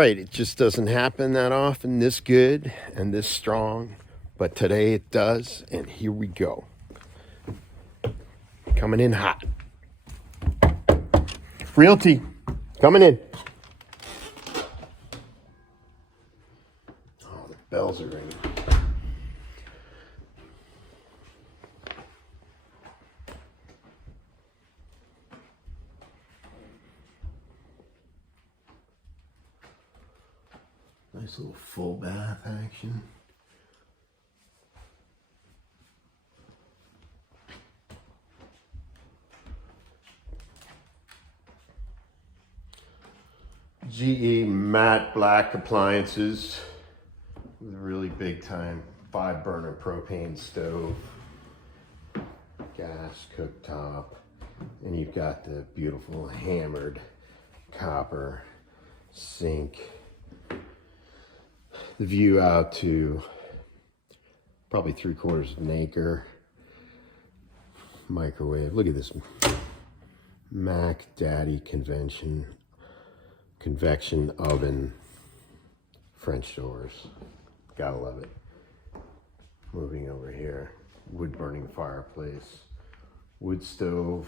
Right, it just doesn't happen that often this good and this strong, but today it does, and here we go. Coming in hot. Realty, coming in. Oh, the bells are ringing. Nice little full bath action. GE matte black appliances with a really big time 5-burner propane stove, gas cooktop, and you've got the beautiful hammered copper sink. The view out to probably 3/4 of an acre. Microwave. Look at this Mac Daddy convection oven. French doors. Gotta love it. Moving over here. Wood burning fireplace. Wood stove.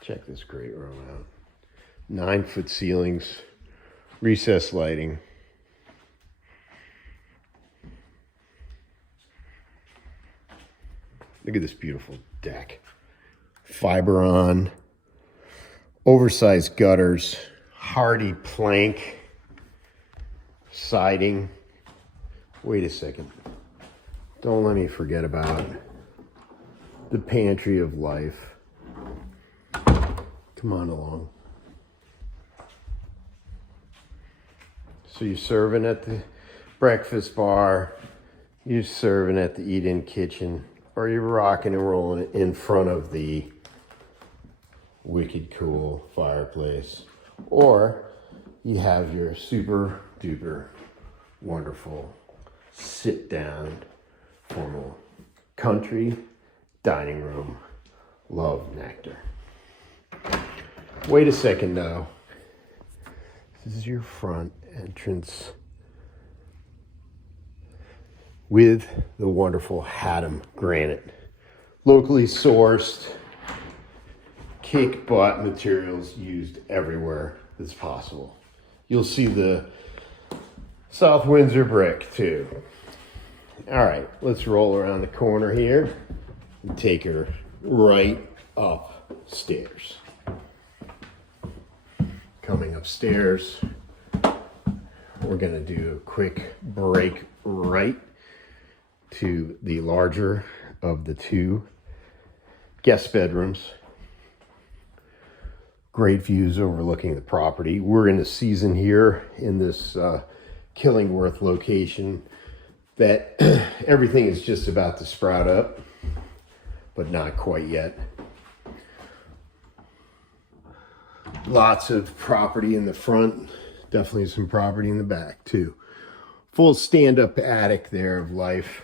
Check this great room out. 9-foot ceilings, recessed lighting. Look at this beautiful deck. Fiber on, oversized gutters, hardy plank, siding. Wait a second. Don't let me forget about the pantry of life. Come on along. So you're serving at the breakfast bar, you're serving at the eat-in kitchen, or you're rocking and rolling in front of the wicked cool fireplace, or you have your super duper wonderful sit down formal country dining room love nectar. Wait a second though. This is your front entrance with the wonderful Haddam granite. Locally sourced, cake butt materials used everywhere that's possible. You'll see the South Windsor brick too. All right, let's roll around the corner here and take her right upstairs. Coming upstairs, we're gonna do a quick break right to the larger of the two guest bedrooms. Great views overlooking the property. We're in a season here in this Killingworth location that everything is just about to sprout up, but not quite yet. Lots of property in the front, definitely some property in the back too. Full stand-up attic there of life.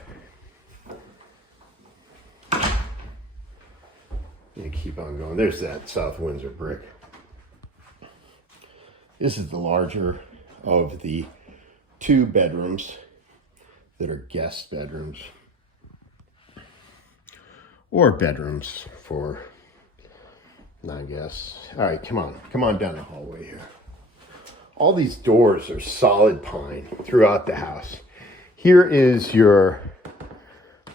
Yeah, keep on going. There's that South Windsor brick. This is the larger of the two bedrooms that are guest bedrooms, or bedrooms for non-guests. All right, come on down the hallway here. All these doors are solid pine throughout the house. Here is your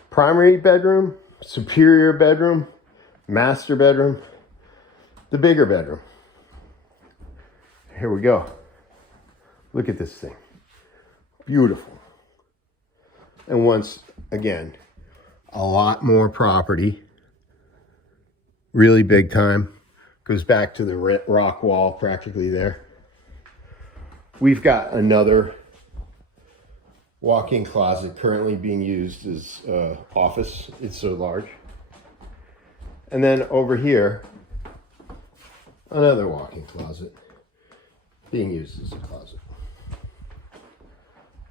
primary bedroom, superior bedroom, master bedroom, the bigger bedroom. Here we go. Look at this thing. Beautiful. And once again, a lot more property. Really big time. Goes back to the rock wall practically there. We've got another walk-in closet currently being used as office. It's so large. And then over here, another walk-in closet being used as a closet.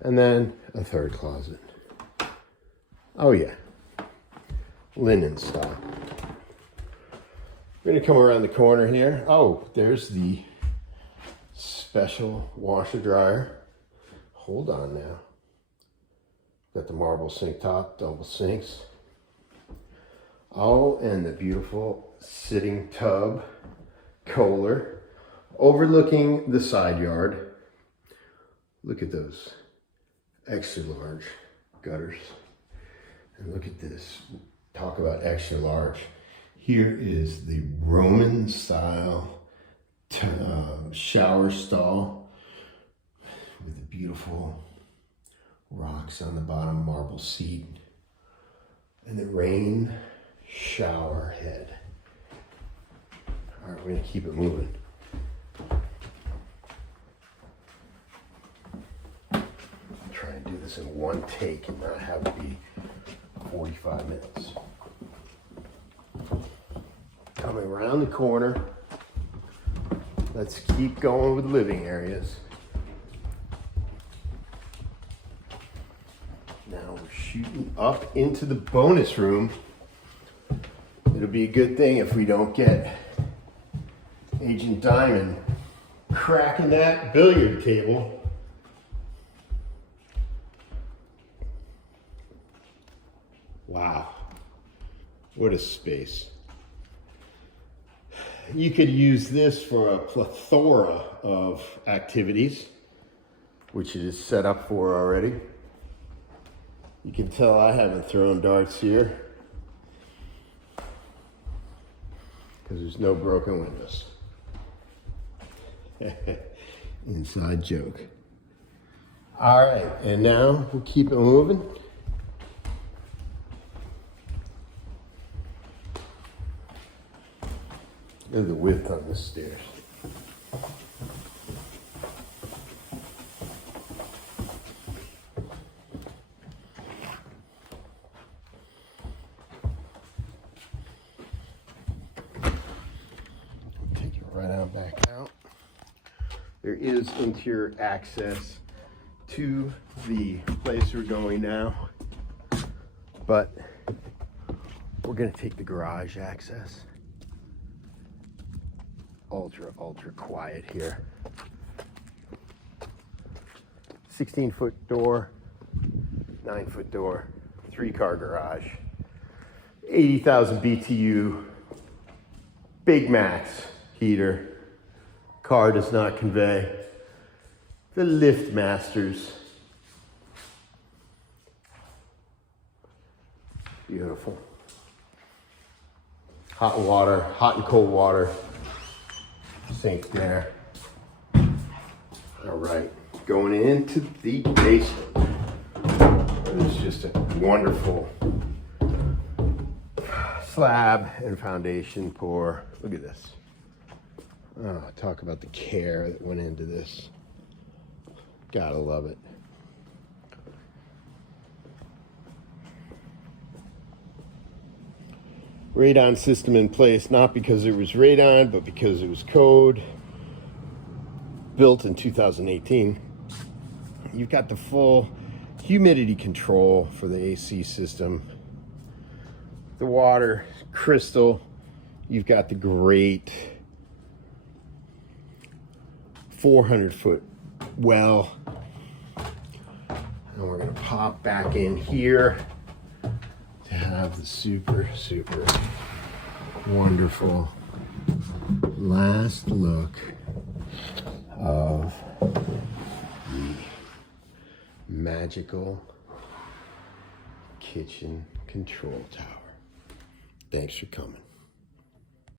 And then a third closet. Oh yeah, linen style. We're gonna come around the corner here. Oh, there's the special washer dryer. Hold on now. Got the marble sink top, double sinks. Oh, and the beautiful sitting tub Kohler overlooking the side yard. Look at those extra large gutters. And look at this. Talk about extra large. Here is the Roman style shower stall with the beautiful rocks on the bottom, marble seat, and the rain shower head. All right, we're gonna keep it moving. Try and do this in one take and not have it be 45 minutes. Coming around the corner, let's keep going with living areas. Now we're shooting up into the bonus room. It'll be a good thing if we don't get Agent Diamond cracking that billiard table. Wow, what a space. You could use this for a plethora of activities, which it is set up for already. You can tell I haven't thrown darts here because there's no broken windows. Inside joke. All right, and now we'll keep it moving. Look at the width on the stairs. Take it right on back out. There is interior access to the place we're going now, but we're gonna take the garage access. Ultra quiet here. 16-foot door, 9-foot door, 3-car garage, 80,000 BTU, Big Max heater. Car does not convey. The Lift Masters. Beautiful. Hot water, hot and cold water. Sink there. All right, going into the basement. It's just a wonderful slab and foundation pour. Look at this. Oh, talk about the care that went into this. Gotta love it. Radon system in place, not because it was radon, but because it was code. Built in 2018. You've got the full humidity control for the AC system. The water, crystal. You've got the great 400-foot well. And we're gonna pop back in here to have the super wonderful last look of the magical kitchen control tower. Thanks for coming.